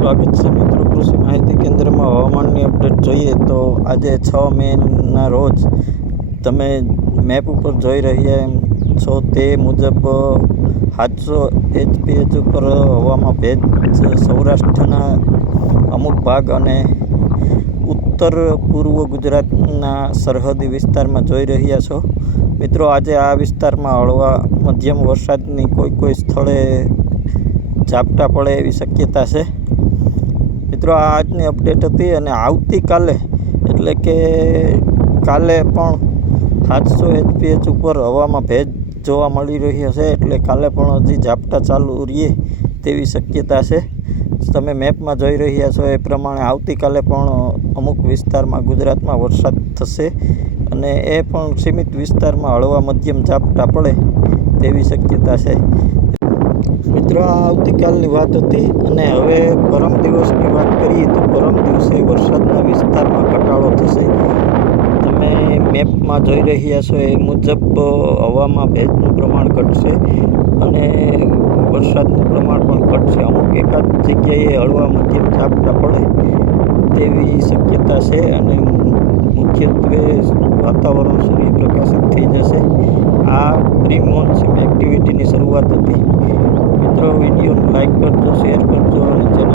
સ્વાગત છે મિત્રો કૃષિ માહિતી કેન્દ્રમાં હવામાનની અપડેટ જોઈએ તો આજે 6 મેના રોજ તમે મેપ ઉપર જોઈ રહ્યા છો તે મુજબ 700 HPH ઉપર હવામાં ભેજ સૌરાષ્ટ્રના અમુક ભાગ અને ઉત્તર પૂર્વ ગુજરાતના સરહદી વિસ્તારમાં જોઈ રહ્યા છો મિત્રો. આજે આ વિસ્તારમાં હળવા મધ્યમ વરસાદની કોઈ સ્થળે ઝાપટા પડે એવી શક્યતા છે મિત્રો. આ આજની અપડેટ હતી અને આવતીકાલે એટલે કે કાલે પણ 700 HPH ઉપર હવામાં ભેજ જોવા મળી રહ્યો છે એટલે કાલે પણ હજી ઝાપટા ચાલુ રહીએ તેવી શક્યતા છે. તમે મેપમાં જોઈ રહ્યા છો એ પ્રમાણે આવતીકાલે પણ અમુક વિસ્તારમાં ગુજરાતમાં વરસાદ થશે અને એ પણ સીમિત વિસ્તારમાં હળવા મધ્યમ ઝાપટા પડે તેવી શક્યતા છે મિત્રો. આ આવતીકાલની વાત હતી અને હવે પરમ દિવસની વાત કરીએ તો પરમ દિવસે વરસાદના વિસ્તારમાં ઘટાડો થશે. તમે મેપમાં જોઈ રહ્યા છો એ મુજબ હવામાં ભેજનું પ્રમાણ ઘટશે અને વરસાદનું પ્રમાણ પણ ઘટશે. અમુક એકાદ જગ્યાએ હળવા મધ્યમ ઝાપટા પડે તેવી શક્યતા છે અને મુખ્યત્વે વાતાવરણ સૂર્યપ્રકાશિત થઈ જશે. આ પ્રી મોન્સૂન એક્ટિવિટીની શરૂઆત હતી મિત્રો. વિડીયોને લાઈક કરજો, શેર કરજો અને ચેનલ